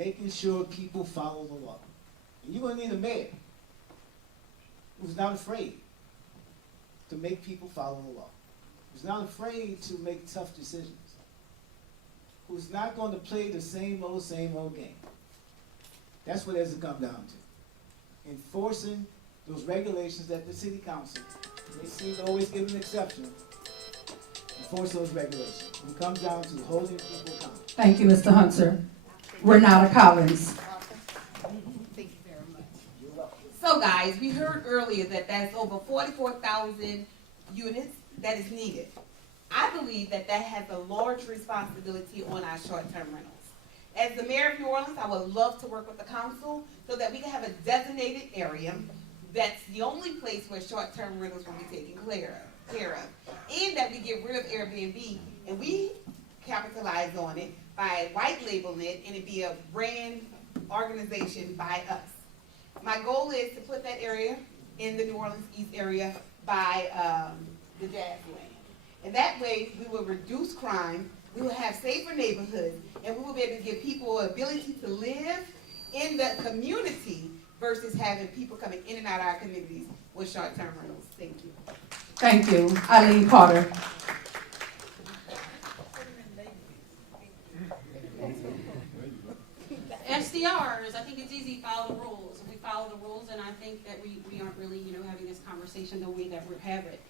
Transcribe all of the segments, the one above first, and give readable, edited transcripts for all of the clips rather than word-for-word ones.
making sure people follow the law. And you're going to need a mayor who's not afraid to make people follow the law, who's not afraid to make tough decisions, who's not going to play the same old game. That's what it has to come down to. Enforcing those regulations that the city council, they seem to always give an exception, enforce those regulations. It comes down to holding people accountable. Thank you, Mr. Hunter. Renata Collins. Thank you very much. So guys, we heard earlier that that's over 44,000 units that is needed. I believe that that has a large responsibility on our short-term rentals. As the mayor of New Orleans, I would love to work with the council so that we can have a designated area that's the only place where short-term rentals will be taken care of. And that we get rid of Airbnb and we capitalize on it by white labeling it and it be a brand organization by us. My goal is to put that area in the New Orleans East area by the Jazz Land. And that way we will reduce crime, we will have safer neighborhoods, and we will be able to give people an ability to live in the community versus having people coming in and out of our communities with short-term rentals. Thank you. Thank you. Eileen Carter. SDRs, I think it's easy, follow the rules. We follow the rules, and I think that we aren't really, having this conversation the way that we have it.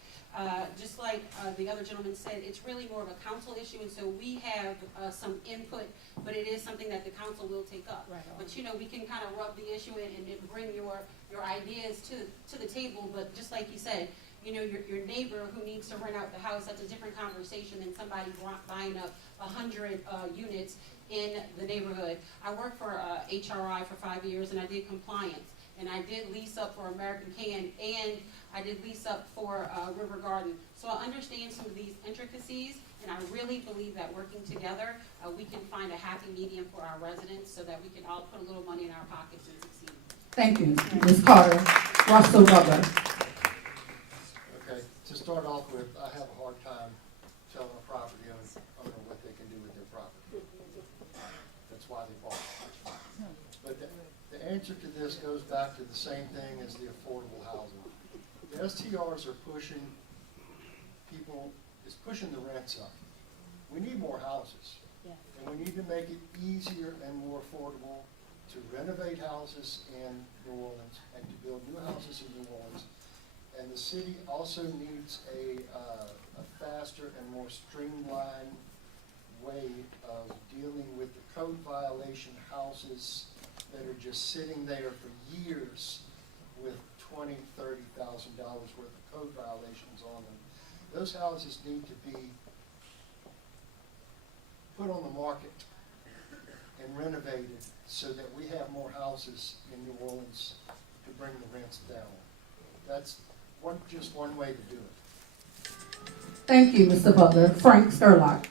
Just like the other gentleman said, it's really more of a council issue, and so we have some input, but it is something that the council will take up. Right. But we can kind of rub the issue in and bring your ideas to the table. But just like you said, your neighbor who needs to rent out the house, that's a different conversation than somebody buying up 100 units in the neighborhood. I worked for HRI for 5 years, and I did compliance. And I did lease up for American Can, and I did lease up for River Garden. So I understand some of these intricacies, and I really believe that working together, we can find a happy medium for our residents so that we can all put a little money in our pockets and succeed. Thank you, Ms. Carter. Russell Butler. Okay, to start off with, I have a hard time telling a property owner what they can do with their property. That's why they bought it. But the answer to this goes back to the same thing as the affordable housing. The STRs are pushing the rents up. We need more houses. Yeah. And we need to make it easier and more affordable to renovate houses in New Orleans and to build new houses in New Orleans. And the city also needs a faster and more streamlined way of dealing with the code violation houses that are just sitting there for years with $20,000, $30,000 worth of code violations on them. Those houses need to be put on the market and renovated so that we have more houses in New Orleans to bring the rents down. That's just one way to do it. Thank you, Mr. Butler. Frank Sturlock.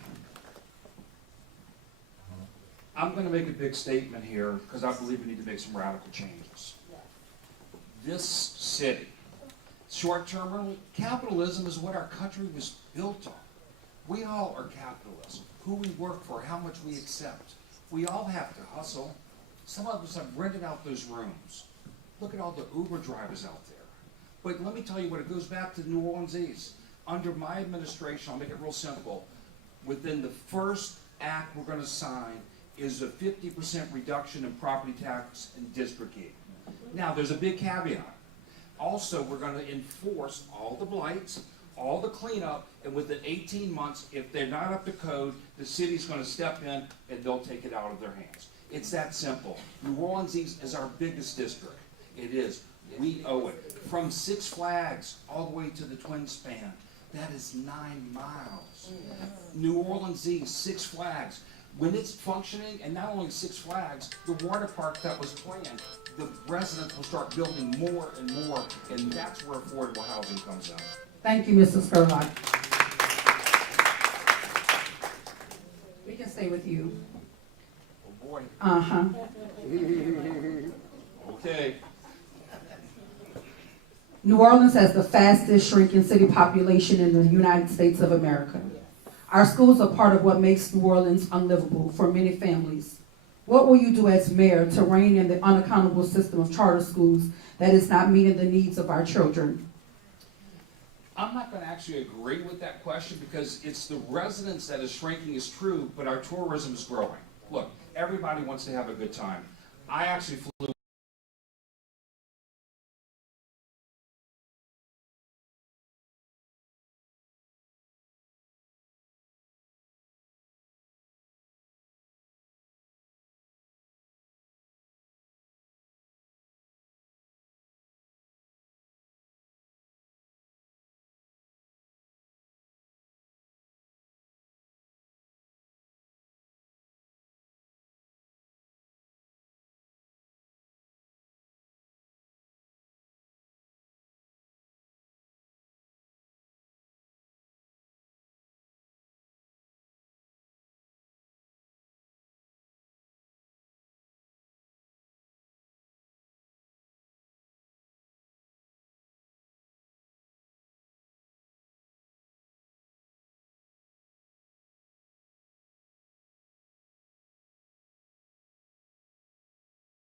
I'm going to make a big statement here because I believe we need to make some radical changes. This city, short-term rental, capitalism is what our country was built on. We all are capitalists. Who we work for, how much we accept. We all have to hustle. Some of us have rented out those rooms. Look at all the Uber drivers out there. But let me tell you what, it goes back to New Orleans East. Under my administration, I'll make it real simple. Within the first act we're going to sign is a 50% reduction in property tax in District E. Now, there's a big caveat. Also, we're going to enforce all the blights, all the cleanup, and within 18 months, if they're not up to code, the city's going to step in and they'll take it out of their hands. It's that simple. New Orleans East is our biggest district. It is. We owe it. From Six Flags all the way to the Twin Span, that is 9 miles. New Orleans East, Six Flags. When it's functioning, and not only Six Flags, the water park that was planned, the residents will start building more and more, and that's where affordable housing comes out. Thank you, Mr. Sturlock. We can stay with you. Oh boy. Uh-huh. Okay. New Orleans has the fastest shrinking city population in the United States of America. Our schools are part of what makes New Orleans unlivable for many families. What will you do as mayor to rein in the unaccountable system of charter schools that is not meeting the needs of our children? I'm not going to actually agree with that question because it's the residents that is shrinking is true, but our tourism is growing. Look, everybody wants to have a good time. I actually flew